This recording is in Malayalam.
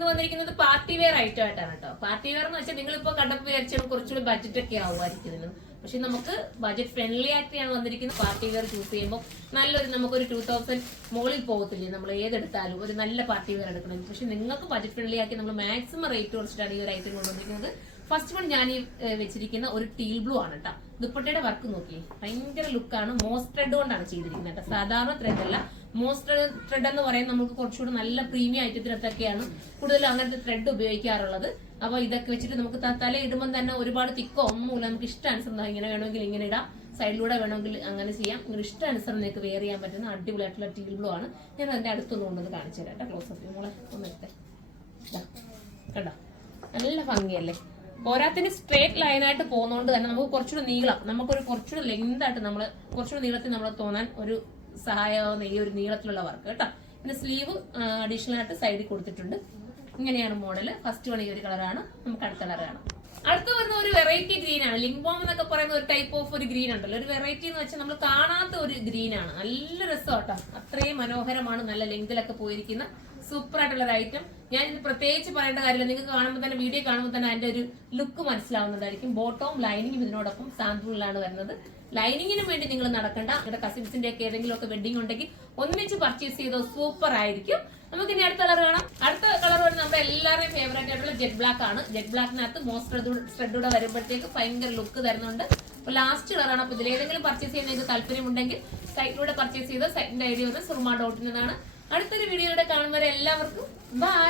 ഇന്ന് വന്നിരിക്കുന്നത് പാർട്ടി വെയർ ഐറ്റം ആയിട്ടാണ് കേട്ടോ. പാർട്ടി വെയർ എന്ന് വെച്ചാൽ നിങ്ങളിപ്പോ കണ്ടപ്പോൾ വിചാരിച്ചാൽ കുറച്ചുകൂടി ബഡ്ജറ്റ് ഒക്കെ ആവുമായിരിക്കും ഇതിന്. പക്ഷെ നമുക്ക് ബഡ്ജറ്റ് ഫ്രണ്ട്ലി ആയിട്ടാണ് വന്നിരിക്കുന്നത്. പാർട്ടി വെയർ ചൂസ് ചെയ്യുമ്പോൾ നല്ലൊരു നമുക്കൊരു 2000 മുകളിൽ പോകത്തില്ലേ നമ്മൾ ഏതെടുത്താലും ഒരു നല്ല പാർട്ടി വെയർ എടുക്കണം. പക്ഷെ നിങ്ങൾക്ക് ബഡ്ജറ്റ് ഫ്രണ്ട്ലി ആക്കി നമ്മൾ മാക്സിമം റേറ്റ് കുറച്ചിട്ടാണ് ഈ ഒരു ഐറ്റം കൊണ്ടുവന്നിരിക്കുന്നത്. ഫസ്റ്റ് വൺ ഞാൻ ഈ വെച്ചിരിക്കുന്ന ഒരു ടീൽ ബ്ലൂ ആണ് കേട്ടോ. ദുപ്പട്ടയുടെ വർക്ക് നോക്കി ഭയങ്കര ലുക്കാണ്. മോസ് ത്രെഡ് കൊണ്ടാണ് ചെയ്തിരിക്കുന്നത് കേട്ടോ. സാധാരണ ത്രെഡ് അല്ല, മോസ് ത്രെഡ് എന്ന് പറയുന്നത് നമുക്ക് കുറച്ചുകൂടി നല്ല പ്രീമിയം ഐറ്റത്തിനകത്തൊക്കെയാണ് കൂടുതലും അങ്ങനത്തെ ത്രെഡ് ഉപയോഗിക്കാറുള്ളത്. അപ്പൊ ഇതൊക്കെ വെച്ചിട്ട് നമുക്ക് തല ഇടുമ്പോൾ തന്നെ ഒരുപാട് തിക്കോ ഒന്നുമില്ല. നമുക്ക് ഇഷ്ടാനുസരണം ഇങ്ങനെ വേണമെങ്കിൽ ഇങ്ങനെ ഇടാം, സൈഡിലൂടെ വേണമെങ്കിൽ അങ്ങനെ ചെയ്യാം. നിങ്ങൾ ഇഷ്ടാനുസരണം നിങ്ങൾക്ക് വെയർ ചെയ്യാൻ പറ്റുന്ന അടിപൊളിയായിട്ടുള്ള ടീൽ ബ്ലൂ ആണ്. ഞാൻ അതിന്റെ അടുത്തൊന്നും കൊണ്ടൊന്ന് കാണിച്ചു തരാം കേട്ടോ. ക്ലോസ് അപ്പ് നമ്മളെ ഒന്ന് എടുത്തേ കേട്ടോ. നല്ല ഭംഗിയല്ലേ. പോരാത്തിന് സ്ട്രേറ്റ് ലൈനായിട്ട് പോകുന്നതുകൊണ്ട് തന്നെ നമുക്ക് കുറച്ചുകൂടി നീളം, നമുക്കൊരു കുറച്ചുകൂടി ലെങ്ത് ആയിട്ട് നമ്മൾ കുറച്ചുകൂടി നീളത്തിൽ നമ്മൾ തോന്നാൻ ഒരു സഹായമാവുന്ന ഈ ഒരു നീളത്തിലുള്ള വർക്ക് കേട്ടോ. പിന്നെ സ്ലീവ് അഡീഷണൽ ആയിട്ട് സൈഡിൽ കൊടുത്തിട്ടുണ്ട്. ഇങ്ങനെയാണ് മോഡല്. ഫസ്റ്റ് വൺ ഈ ഒരു കളറാണ്. നമുക്ക് അടുത്ത കളറാണ്. അടുത്ത് വരുന്ന ഒരു വെറൈറ്റി ഗ്രീൻ ആണ്. ലിങ്ക് ബോം എന്നൊക്കെ പറയുന്ന ഒരു ടൈപ്പ് ഓഫ് ഒരു ഗ്രീൻ ഉണ്ടല്ലോ. ഒരു വെറൈറ്റി എന്ന് വെച്ചാൽ നമ്മൾ കാണാത്ത ഒരു ഗ്രീൻ ആണ്. നല്ല രസമാട്ടോ. അത്രയും മനോഹരമാണ്. നല്ല ലെങ്തിലൊക്കെ പോയിരിക്കുന്ന സൂപ്പർ ആയിട്ടുള്ള ഒരു ഐറ്റം. ഞാൻ ഇത് പ്രത്യേകിച്ച് പറയേണ്ട കാര്യമില്ല. നിങ്ങൾക്ക് കാണുമ്പോൾ തന്നെ വീഡിയോ കാണുമ്പോൾ തന്നെ അതിന്റെ ഒരു ലുക്ക് മനസ്സിലാവുന്നതായിരിക്കും. ബോട്ടവും ലൈനിങ്ങും ഇതിനോടൊപ്പം സാന്ത്വനിലാണ് വരുന്നത്. ലൈനിങ്ങിന് വേണ്ടി നിങ്ങൾ നടക്കണ്ട. നിങ്ങളുടെ കസിൻസിന്റെ ഒക്കെ ഏതെങ്കിലും ഒക്കെ വെഡിങ് ഉണ്ടെങ്കിൽ ഒന്നിച്ച് പർച്ചേസ് ചെയ്തോ സൂപ്പർ ആയിരിക്കും. നമുക്ക് ഇനി അടുത്ത കളർ കാണാം. അടുത്ത കളർ വരുന്നത് നമ്മുടെ എല്ലാവരുടെയും ഫേവറേറ്റ് ആയിട്ടുള്ള ജെറ്റ് ബ്ലാക്ക് ആണ്. ജെറ്റ് ബ്ലാക്കിനകത്ത് മോസ്റ്റ് ത്രെഡൂടെ വരുമ്പോഴത്തേക്ക് ഭയങ്കര ലുക്ക് തരുന്നുണ്ട്. അപ്പൊ ലാസ്റ്റ് കളറാണ്. അപ്പൊ ഇതിലേതെങ്കിലും പർച്ചേസ് ചെയ്യുന്നതിന് താല്പര്യമുണ്ടെങ്കിൽ സൈറ്റിലൂടെ പർച്ചേസ് ചെയ്ത് സൈറ്റിന്റെ ഐഡിയ വന്ന് സുർമ ഡോട്ടിനാണ്. അടുത്തൊരു വീഡിയോയുടെ കാണുന്നവരെ എല്ലാവർക്കും ബൈ.